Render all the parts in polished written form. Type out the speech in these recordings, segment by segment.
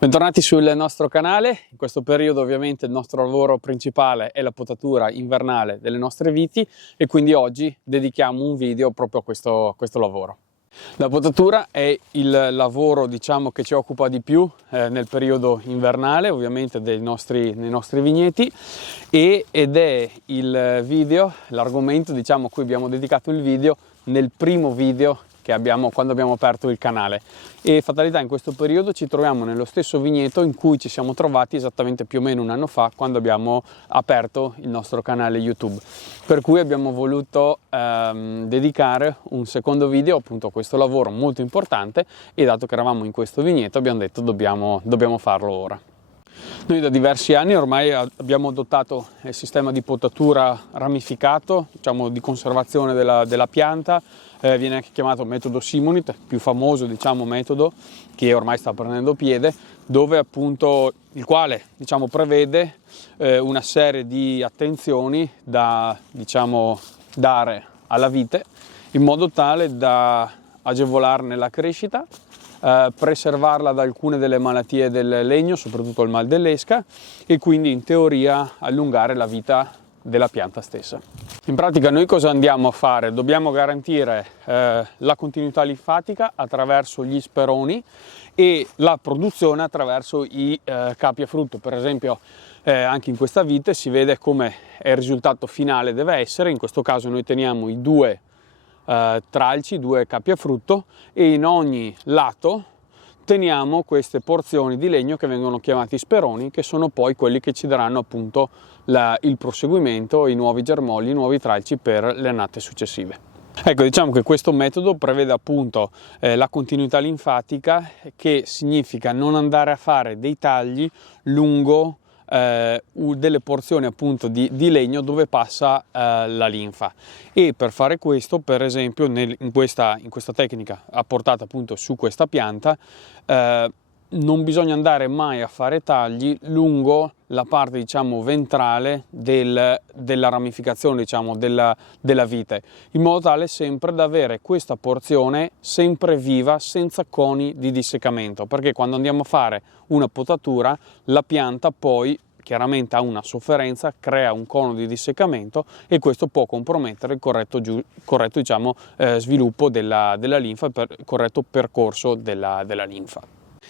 Bentornati sul nostro canale. In questo periodo ovviamente il nostro lavoro principale è la potatura invernale delle nostre viti e quindi oggi dedichiamo un video proprio a questo lavoro. La potatura è il lavoro, diciamo, che ci occupa di più nel periodo invernale, ovviamente nei nostri vigneti, ed è il video, l'argomento, diciamo, a cui abbiamo dedicato il video nel primo video che quando abbiamo aperto il canale. E fatalità, in questo periodo ci troviamo nello stesso vigneto in cui ci siamo trovati esattamente più o meno un anno fa, quando abbiamo aperto il nostro canale YouTube, per cui abbiamo voluto dedicare un secondo video appunto a questo lavoro molto importante, e dato che eravamo in questo vigneto abbiamo detto dobbiamo farlo ora. Noi da diversi anni ormai abbiamo adottato il sistema di potatura ramificato, diciamo di conservazione della pianta, viene anche chiamato metodo Simonit, più famoso, diciamo, metodo che ormai sta prendendo piede, dove appunto il quale, diciamo, prevede una serie di attenzioni da, diciamo, dare alla vite in modo tale da agevolarne la crescita, preservarla da alcune delle malattie del legno, soprattutto il mal dell'esca, e quindi in teoria allungare la vita della pianta stessa. In pratica noi cosa andiamo a fare? Dobbiamo garantire la continuità linfatica attraverso gli speroni e la produzione attraverso i capi a frutto. Per esempio anche in questa vite si vede come il risultato finale deve essere. In questo caso noi teniamo i due tralci, due capi a frutto, e in ogni lato teniamo queste porzioni di legno che vengono chiamati speroni, che sono poi quelli che ci daranno appunto il proseguimento, i nuovi germogli, i nuovi tralci per le annate successive. Ecco, diciamo che questo metodo prevede appunto la continuità linfatica, che significa non andare a fare dei tagli lungo delle porzioni appunto di legno dove passa la linfa. E per fare questo, per esempio in questa tecnica apportata appunto su questa pianta, non bisogna andare mai a fare tagli lungo la parte, diciamo, ventrale della ramificazione, diciamo, della vite, in modo tale sempre da avere questa porzione sempre viva, senza coni di disseccamento, perché quando andiamo a fare una potatura la pianta poi chiaramente ha una sofferenza, crea un cono di disseccamento, e questo può compromettere il corretto diciamo, sviluppo della linfa, il corretto percorso della linfa.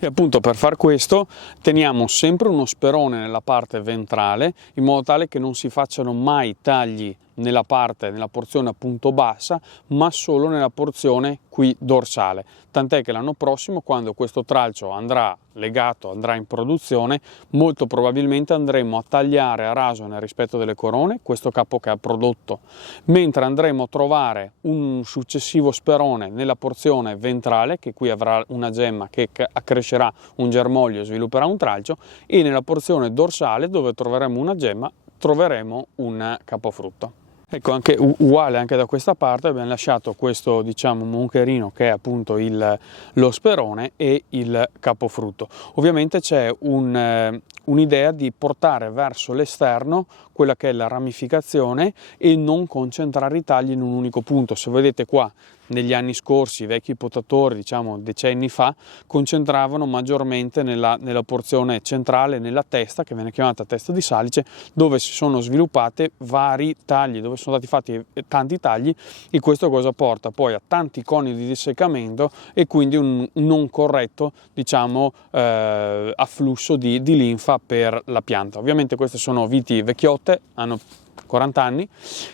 E appunto per far questo teniamo sempre uno sperone nella parte ventrale, in modo tale che non si facciano mai tagli nella porzione appunto bassa, ma solo nella porzione qui dorsale, tant'è che l'anno prossimo, quando questo tralcio andrà legato, andrà in produzione, molto probabilmente andremo a tagliare a raso nel rispetto delle corone questo capo che ha prodotto, mentre andremo a trovare un successivo sperone nella porzione ventrale, che qui avrà una gemma che accrescerà un germoglio e svilupperà un tralcio, e nella porzione dorsale, dove troveremo una gemma, troveremo un capofrutto. Ecco, anche uguale anche da questa parte abbiamo lasciato questo, diciamo, moncherino che è appunto lo sperone e il capofrutto. Ovviamente c'è un'idea di portare verso l'esterno quella che è la ramificazione e non concentrare i tagli in un unico punto. Se vedete qua, negli anni scorsi i vecchi potatori, diciamo decenni fa, concentravano maggiormente nella porzione centrale, nella testa, che viene chiamata testa di salice, dove si sono sviluppate vari tagli, dove sono stati fatti tanti tagli, e questo cosa porta poi a tanti coni di disseccamento e quindi un non corretto, diciamo, afflusso di linfa per la pianta. Ovviamente queste sono viti vecchiotte, hanno 40 anni,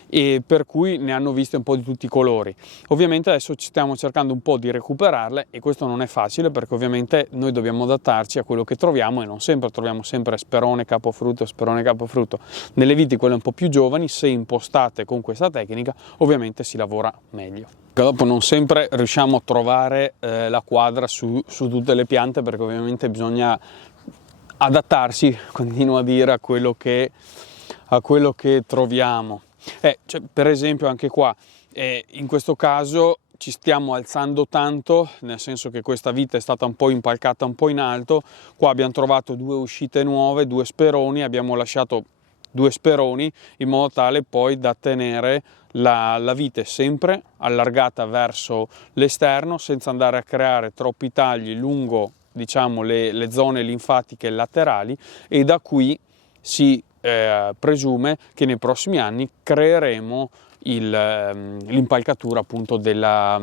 e per cui ne hanno viste un po' di tutti i colori. Ovviamente adesso ci stiamo cercando un po' di recuperarle, e questo non è facile, perché ovviamente noi dobbiamo adattarci a quello che troviamo, e non sempre troviamo sempre sperone capofrutto. Nelle viti quelle un po' più giovani, se impostate con questa tecnica, ovviamente si lavora meglio. Dopo non sempre riusciamo a trovare la quadra su tutte le piante, perché ovviamente bisogna adattarsi, continuo a dire, a quello che troviamo. Cioè, per esempio anche qua, in questo caso ci stiamo alzando tanto, nel senso che questa vite è stata un po' impalcata un po' in alto. Qua abbiamo trovato due uscite nuove, due speroni, abbiamo lasciato due speroni in modo tale poi da tenere la vite sempre allargata verso l'esterno, senza andare a creare troppi tagli lungo diciamo le zone linfatiche laterali, e da qui si presume che nei prossimi anni creeremo l'impalcatura appunto della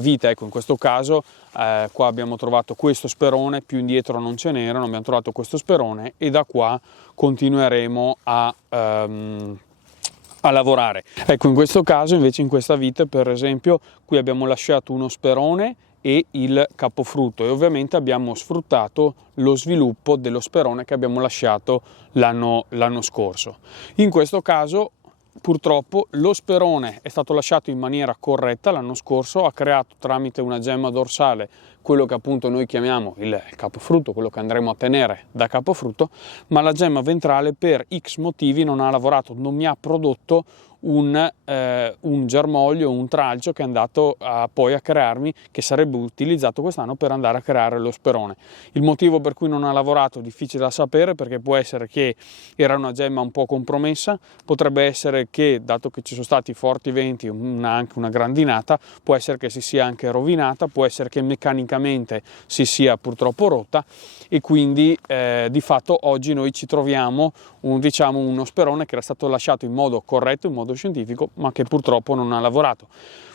vite. Ecco, in questo caso qua abbiamo trovato questo sperone, più indietro non ce n'erano, abbiamo trovato questo sperone e da qua continueremo a lavorare. Ecco, in questo caso invece, in questa vite per esempio, qui abbiamo lasciato uno sperone e il capofrutto, e ovviamente abbiamo sfruttato lo sviluppo dello sperone che abbiamo lasciato l'anno scorso. In questo caso purtroppo lo sperone è stato lasciato in maniera corretta l'anno scorso, ha creato tramite una gemma dorsale quello che appunto noi chiamiamo il capofrutto, quello che andremo a tenere da capofrutto, ma la gemma ventrale per X motivi non ha lavorato, non mi ha prodotto un germoglio, un tralcio che è andato poi a crearmi, che sarebbe utilizzato quest'anno per andare a creare lo sperone. Il motivo per cui non ha lavorato è difficile da sapere, perché può essere che era una gemma un po' compromessa, potrebbe essere che, dato che ci sono stati forti venti, anche una grandinata, può essere che si sia anche rovinata, può essere che meccanicamente si sia purtroppo rotta, e quindi di fatto oggi noi ci troviamo uno sperone che era stato lasciato in modo corretto, in modo scientifico, ma che purtroppo non ha lavorato.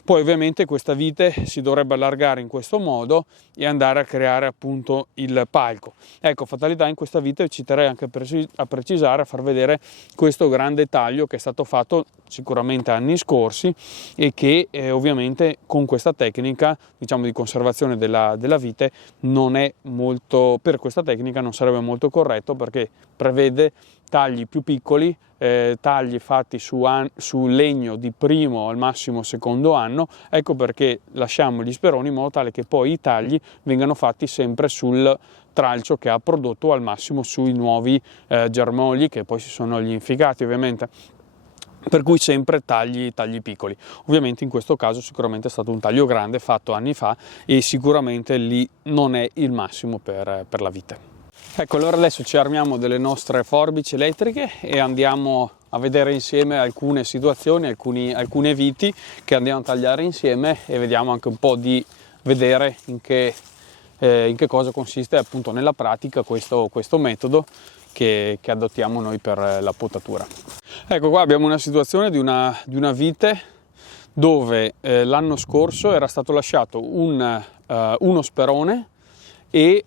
Poi ovviamente questa vite si dovrebbe allargare in questo modo e andare a creare appunto il palco. Ecco, fatalità, in questa vite ci terrei anche a precisare, a far vedere questo grande taglio che è stato fatto sicuramente anni scorsi, e che ovviamente con questa tecnica, diciamo, di conservazione della vite non è molto, per questa tecnica non sarebbe molto corretto, perché prevede tagli più piccoli, tagli fatti su legno di primo al massimo secondo anno. Ecco perché lasciamo gli speroni in modo tale che poi i tagli vengano fatti sempre sul tralcio che ha prodotto, al massimo sui nuovi germogli che poi si sono gli inficati ovviamente. Per cui sempre tagli piccoli. Ovviamente in questo caso sicuramente è stato un taglio grande fatto anni fa, e sicuramente lì non è il massimo per la vite. Ecco, allora adesso ci armiamo delle nostre forbici elettriche e andiamo a vedere insieme alcune situazioni, alcune viti che andiamo a tagliare insieme, e vediamo anche un po' di vedere in che cosa consiste appunto nella pratica questo metodo che adottiamo noi per la potatura. Ecco, qua abbiamo una situazione di una vite dove l'anno scorso era stato lasciato uno sperone, e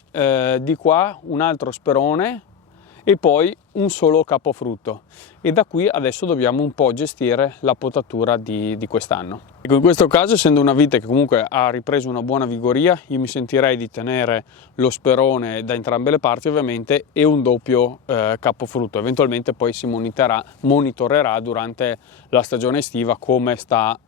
di qua un altro sperone e poi un solo capofrutto, e da qui adesso dobbiamo un po' gestire la potatura di quest'anno. Ecco, in questo caso, essendo una vite che comunque ha ripreso una buona vigoria, io mi sentirei di tenere lo sperone da entrambe le parti ovviamente, e un doppio capofrutto. Eventualmente poi si monitorerà durante la stagione estiva come sta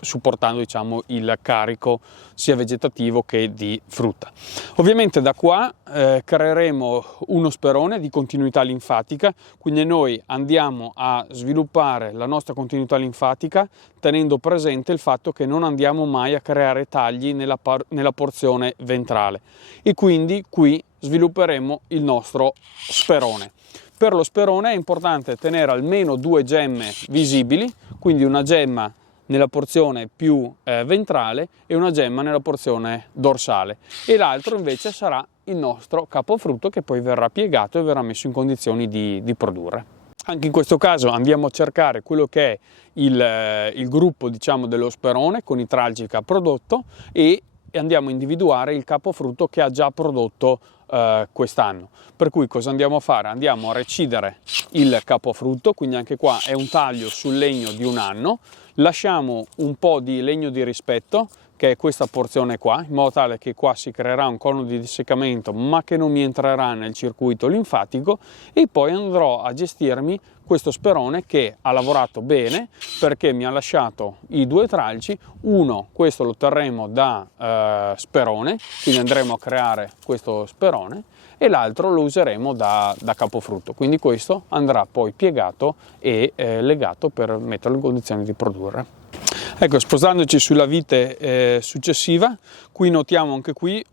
supportando, diciamo, il carico sia vegetativo che di frutta. Ovviamente da qua creeremo uno sperone di continuità linfatica, quindi noi andiamo a sviluppare la nostra continuità linfatica tenendo presente il fatto che non andiamo mai a creare tagli nella porzione ventrale, e quindi qui svilupperemo il nostro sperone. Per lo sperone è importante tenere almeno 2 gemme visibili, quindi una gemma nella porzione più ventrale e una gemma nella porzione dorsale, e l'altro invece sarà il nostro capofrutto, che poi verrà piegato e verrà messo in condizioni di produrre. Anche in questo caso andiamo a cercare quello che è il gruppo, diciamo, dello sperone con i tralci che ha prodotto, e andiamo a individuare il capofrutto che ha già prodotto quest'anno. Per cui cosa andiamo a fare? Andiamo a recidere il capofrutto, quindi anche qua è un taglio sul legno di un anno, lasciamo un po' di legno di rispetto, che è questa porzione qua, in modo tale che qua si creerà un cono di disseccamento ma che non mi entrerà nel circuito linfatico, e poi andrò a gestirmi questo sperone che ha lavorato bene perché mi ha lasciato i 2 tralci. Uno, questo lo terremo da sperone, quindi andremo a creare questo sperone, e l'altro lo useremo da capofrutto, quindi questo andrà poi piegato e legato per metterlo in condizioni di produrre. Ecco, spostandoci sulla vite successiva, qui notiamo anche qui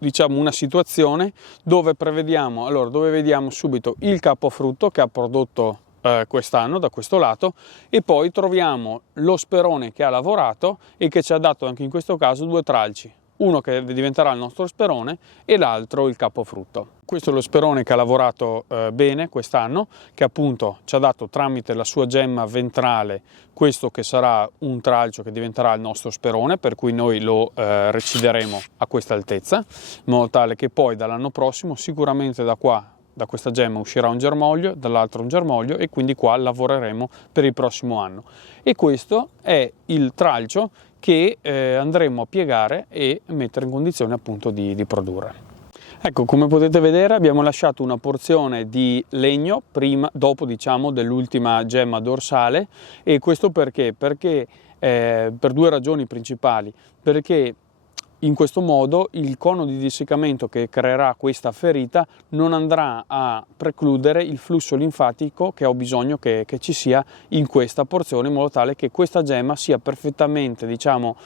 diciamo una situazione dove vediamo subito il capofrutto che ha prodotto quest'anno da questo lato, e poi troviamo lo sperone che ha lavorato e che ci ha dato anche in questo caso 2 tralci, uno che diventerà il nostro sperone e l'altro il capofrutto. Questo è lo sperone che ha lavorato bene quest'anno, che appunto ci ha dato tramite la sua gemma ventrale questo che sarà un tralcio che diventerà il nostro sperone, per cui noi lo recideremo a questa altezza, in modo tale che poi dall'anno prossimo sicuramente da questa gemma uscirà un germoglio, dall'altro un germoglio, e quindi qua lavoreremo per il prossimo anno. E questo è il tralcio che andremo a piegare e mettere in condizione appunto di produrre. Ecco, come potete vedere abbiamo lasciato una porzione di legno dopo diciamo dell'ultima gemma dorsale, e questo perché? Perché per due ragioni principali. Perché in questo modo il cono di diseccamento che creerà questa ferita non andrà a precludere il flusso linfatico che ho bisogno che ci sia in questa porzione, in modo tale che questa gemma sia perfettamente, diciamo,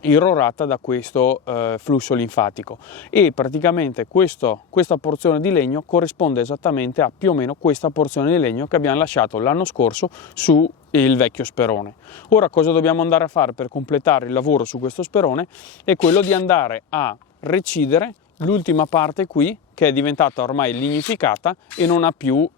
irrorata da questo flusso linfatico. E praticamente questa porzione di legno corrisponde esattamente a più o meno questa porzione di legno che abbiamo lasciato l'anno scorso su il vecchio sperone. Ora cosa dobbiamo andare a fare per completare il lavoro su questo sperone? È quello di andare a recidere l'ultima parte qui, che è diventata ormai lignificata e non ha più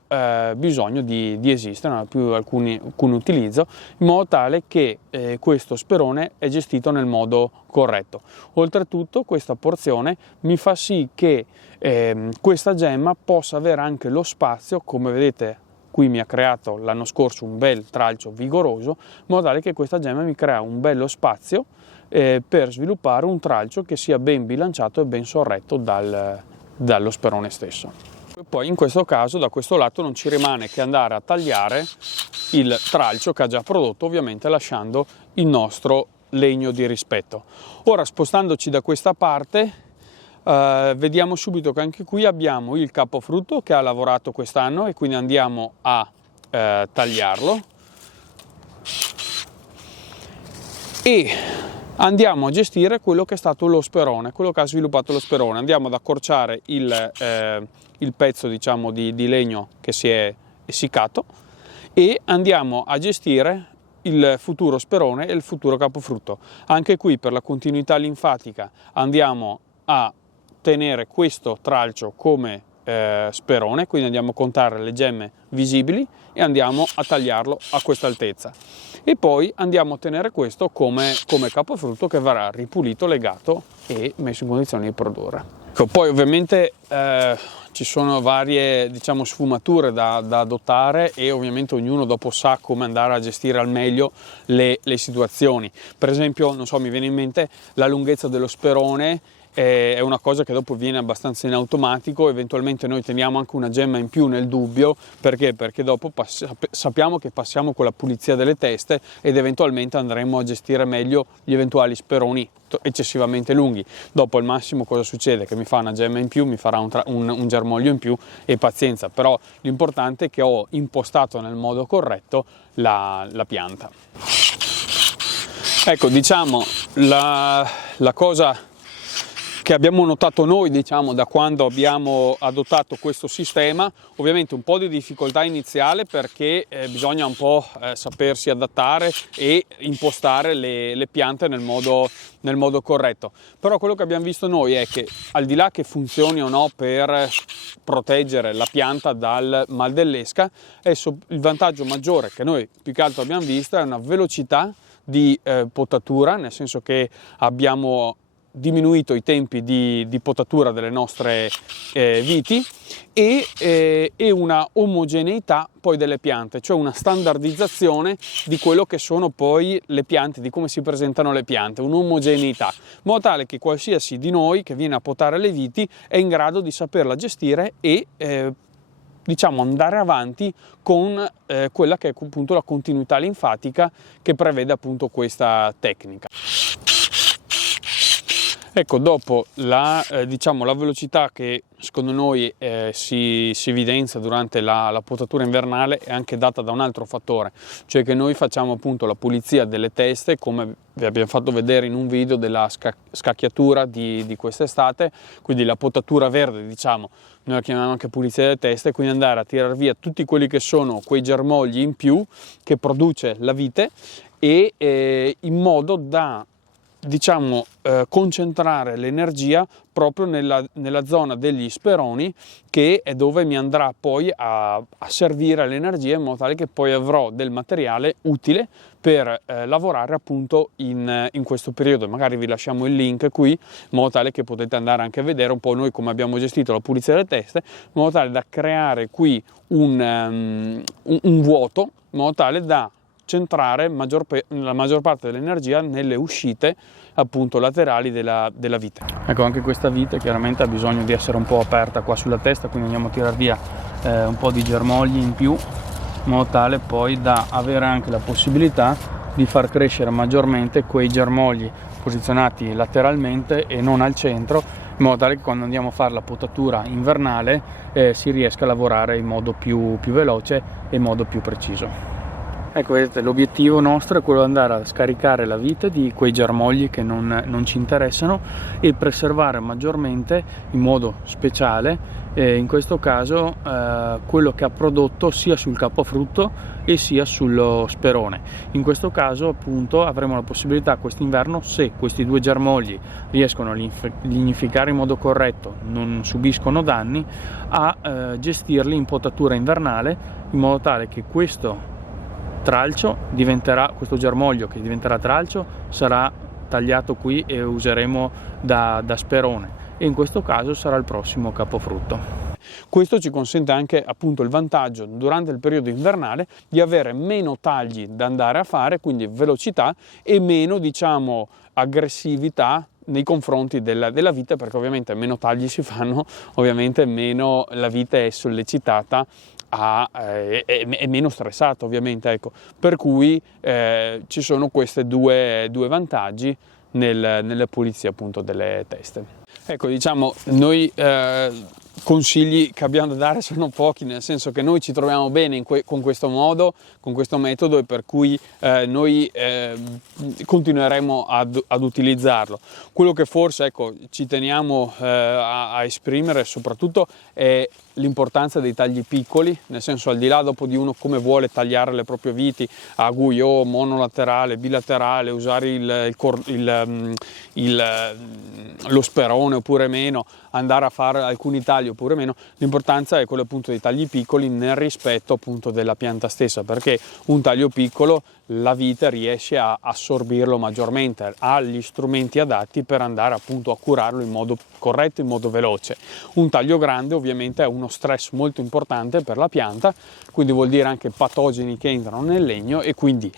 bisogno di esistere, non ha più alcun utilizzo, in modo tale che questo sperone è gestito nel modo corretto. Oltretutto questa porzione mi fa sì che questa gemma possa avere anche lo spazio, come vedete qui mi ha creato l'anno scorso un bel tralcio vigoroso, in modo tale che questa gemma mi crea un bello spazio per sviluppare un tralcio che sia ben bilanciato e ben sorretto dallo sperone stesso. E poi in questo caso da questo lato non ci rimane che andare a tagliare il tralcio che ha già prodotto, ovviamente lasciando il nostro legno di rispetto. Ora, spostandoci da questa parte, vediamo subito che anche qui abbiamo il capofrutto che ha lavorato quest'anno, e quindi andiamo a tagliarlo e andiamo a gestire quello che è stato lo sperone, quello che ha sviluppato lo sperone. Andiamo ad accorciare il pezzo, diciamo, di legno che si è essiccato, e andiamo a gestire il futuro sperone e il futuro capofrutto. Anche qui, per la continuità linfatica, andiamo a tenere questo tralcio come sperone, quindi andiamo a contare le gemme visibili e andiamo a tagliarlo a questa altezza, e poi andiamo a tenere questo come capofrutto, che verrà ripulito, legato e messo in condizione di produrre. Ecco, poi ovviamente ci sono varie, diciamo, sfumature da adottare, e ovviamente ognuno dopo sa come andare a gestire al meglio le situazioni. Per esempio, non so, mi viene in mente la lunghezza dello sperone. È una cosa che dopo viene abbastanza in automatico, eventualmente noi teniamo anche una gemma in più nel dubbio, perché dopo sappiamo che passiamo con la pulizia delle teste ed eventualmente andremo a gestire meglio gli eventuali speroni eccessivamente lunghi. Dopo al massimo cosa succede? Che mi fa una gemma in più, mi farà un germoglio in più, e pazienza, però l'importante è che ho impostato nel modo corretto la pianta. Ecco, diciamo la cosa che abbiamo notato noi, diciamo, da quando abbiamo adottato questo sistema, ovviamente un po' di difficoltà iniziale, perché bisogna un po' sapersi adattare e impostare le piante nel modo corretto. Però quello che abbiamo visto noi è che, al di là che funzioni o no per proteggere la pianta dal mal dell'esca, il vantaggio maggiore che noi più che altro abbiamo visto è una velocità di potatura, nel senso che abbiamo diminuito i tempi di potatura delle nostre viti, e una omogeneità poi delle piante, cioè una standardizzazione di quello che sono poi le piante, di come si presentano le piante, un'omogeneità, in modo tale che qualsiasi di noi che viene a potare le viti è in grado di saperla gestire e diciamo andare avanti con quella che è appunto la continuità linfatica che prevede appunto questa tecnica. Ecco, dopo diciamo, la velocità che secondo noi si evidenzia durante la potatura invernale è anche data da un altro fattore, cioè che noi facciamo appunto la pulizia delle teste, come vi abbiamo fatto vedere in un video della scacchiatura di quest'estate, quindi la potatura verde, diciamo, noi la chiamiamo anche pulizia delle teste, quindi andare a tirar via tutti quelli che sono quei germogli in più che produce la vite, e in modo da diciamo concentrare l'energia proprio nella zona degli speroni, che è dove mi andrà poi a servire l'energia, in modo tale che poi avrò del materiale utile per lavorare appunto in questo periodo. Magari vi lasciamo il link qui, in modo tale che potete andare anche a vedere un po' noi come abbiamo gestito la pulizia delle teste, in modo tale da creare qui un vuoto, in modo tale da centrare la maggior parte dell'energia nelle uscite appunto laterali della vite. Ecco, anche questa vite chiaramente ha bisogno di essere un po' aperta qua sulla testa, quindi andiamo a tirar via un po' di germogli in più, in modo tale poi da avere anche la possibilità di far crescere maggiormente quei germogli posizionati lateralmente e non al centro, in modo tale che quando andiamo a fare la potatura invernale si riesca a lavorare in modo più veloce e in modo più preciso. Ecco, vedete, l'obiettivo nostro è quello di andare a scaricare la vite di quei germogli che non ci interessano e preservare maggiormente in modo speciale, in questo caso, quello che ha prodotto sia sul capofrutto e sia sullo sperone. In questo caso appunto avremo la possibilità quest'inverno, se questi due germogli riescono a lignificare in modo corretto, non subiscono danni, a gestirli in potatura invernale, in modo tale che questo germoglio che diventerà tralcio sarà tagliato qui e useremo da sperone, e in questo caso sarà il prossimo capofrutto. Questo ci consente anche appunto il vantaggio durante il periodo invernale di avere meno tagli da andare a fare, quindi velocità, e meno, diciamo, aggressività nei confronti della vite, perché ovviamente meno tagli si fanno, ovviamente meno la vite è sollecitata è meno stressata, ovviamente, ecco. Per cui ci sono questi due vantaggi nelle pulizie appunto delle teste. Ecco, diciamo, noi consigli che abbiamo da dare sono pochi, nel senso che noi ci troviamo bene con questo modo, con questo metodo, e per cui noi continueremo ad utilizzarlo. Quello che forse, ecco, ci teniamo a esprimere soprattutto è l'importanza dei tagli piccoli, nel senso, al di là dopo di uno come vuole tagliare le proprie viti a guyot, monolaterale, bilaterale, usare lo sperone oppure meno, andare a fare alcuni tagli oppure meno, l'importanza è quello appunto dei tagli piccoli nel rispetto appunto della pianta stessa, perché un taglio piccolo la vite riesce a assorbirlo maggiormente, ha gli strumenti adatti per andare appunto a curarlo in modo corretto, in modo veloce. Un taglio grande ovviamente è uno stress molto importante per la pianta, quindi vuol dire anche patogeni che entrano nel legno e quindi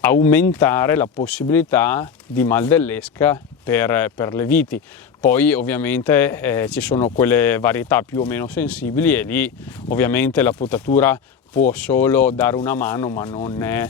aumentare la possibilità di mal dell'esca per le viti. Poi ovviamente ci sono quelle varietà più o meno sensibili, e lì ovviamente la potatura può solo dare una mano, ma non è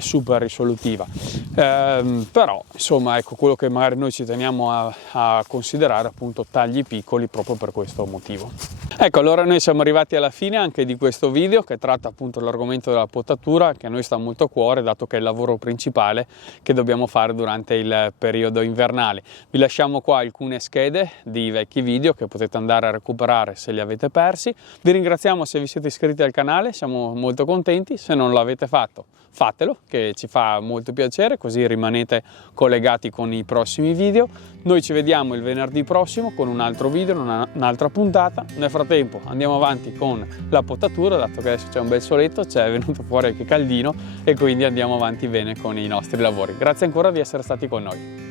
super risolutiva. Però insomma, ecco, quello che magari noi ci teniamo a considerare appunto tagli piccoli proprio per questo motivo. Ecco, allora noi siamo arrivati alla fine anche di questo video, che tratta appunto l'argomento della potatura, che a noi sta molto a cuore, dato che è il lavoro principale che dobbiamo fare durante il periodo invernale. Vi lasciamo qua alcune schede di vecchi video che potete andare a recuperare se li avete persi. Vi ringraziamo se vi siete iscritti al canale, siamo molto contenti. Se non l'avete fatto, fatelo, che ci fa molto piacere, così rimanete collegati con i prossimi video. Noi ci vediamo il venerdì prossimo con un altro video, un'altra puntata. Nel frattempo andiamo avanti con la potatura, dato che adesso c'è un bel soletto, c'è venuto fuori anche caldino, e quindi andiamo avanti bene con i nostri lavori. Grazie ancora di essere stati con noi.